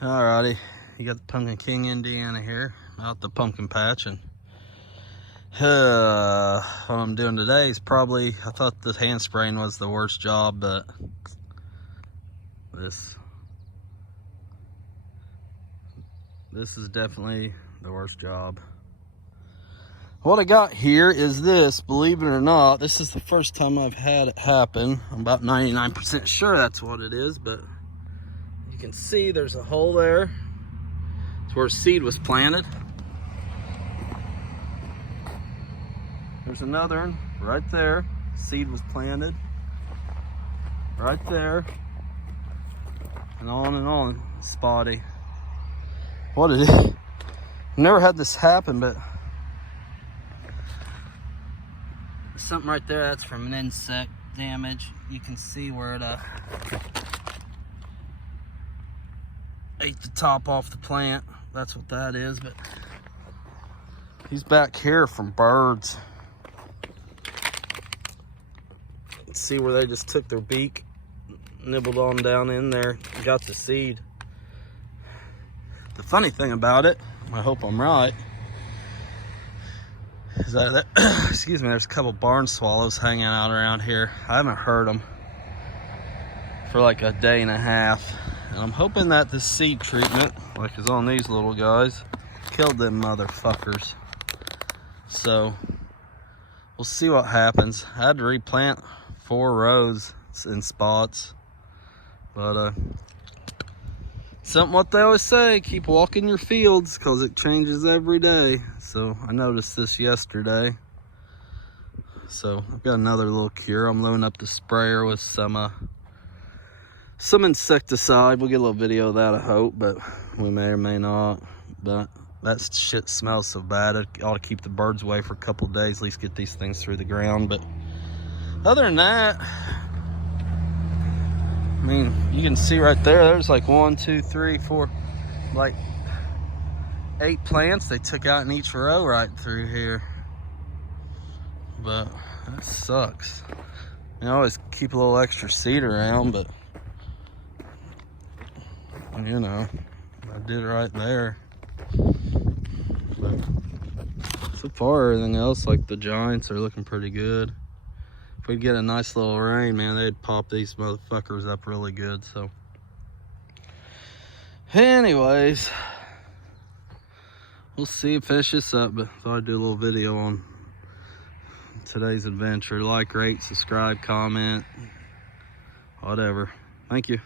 Alrighty, you got the Pumpkin King Indiana here out the pumpkin patch, and what I'm doing today is probably, I thought the hand spraying was the worst job, but this is definitely the worst job. What I got here is this, believe it or not, this is the first time I've had it happen. I'm about 99% sure that's what it is, but you can see there's a hole there. It's where seed was planted. There's another one right there. Seed was planted right there. And on, spotty. What it is, never had this happen, but something right there, that's from an insect damage. You can see where it ate the top off the plant. That's what that is, but he's back here from birds. See where they just took their beak, nibbled on down in there, got the seed. The funny thing about it, I hope I'm right, is that excuse me, there's a couple barn swallows hanging out around here. I haven't heard them for like a day and a half, and I'm hoping that this seed treatment, like is on these little guys, killed them motherfuckers. So we'll see what happens. I had to replant 4 rows in spots, but something what they always say, keep walking your fields because it changes every day. So I noticed this yesterday. So I've got another little cure. I'm loading up the sprayer with some insecticide. We'll get a little video of that, I hope, but we may or may not. But that shit smells so bad, it ought to keep the birds away for a couple of days, at least get these things through the ground. But other than that, I mean, you can see right there, there's like 1, 2, 3, 4, like 8 plants they took out in each row right through here. But that sucks. You know, always keep a little extra seed around, but you know, I did it right there. But so far, everything else, like the giants, are looking pretty good. If we'd get a nice little rain, man, they'd pop these motherfuckers up really good. So anyways, we'll see, finish this up, but thought I'd do a little video on today's adventure. Like, rate, subscribe, comment, whatever. Thank you.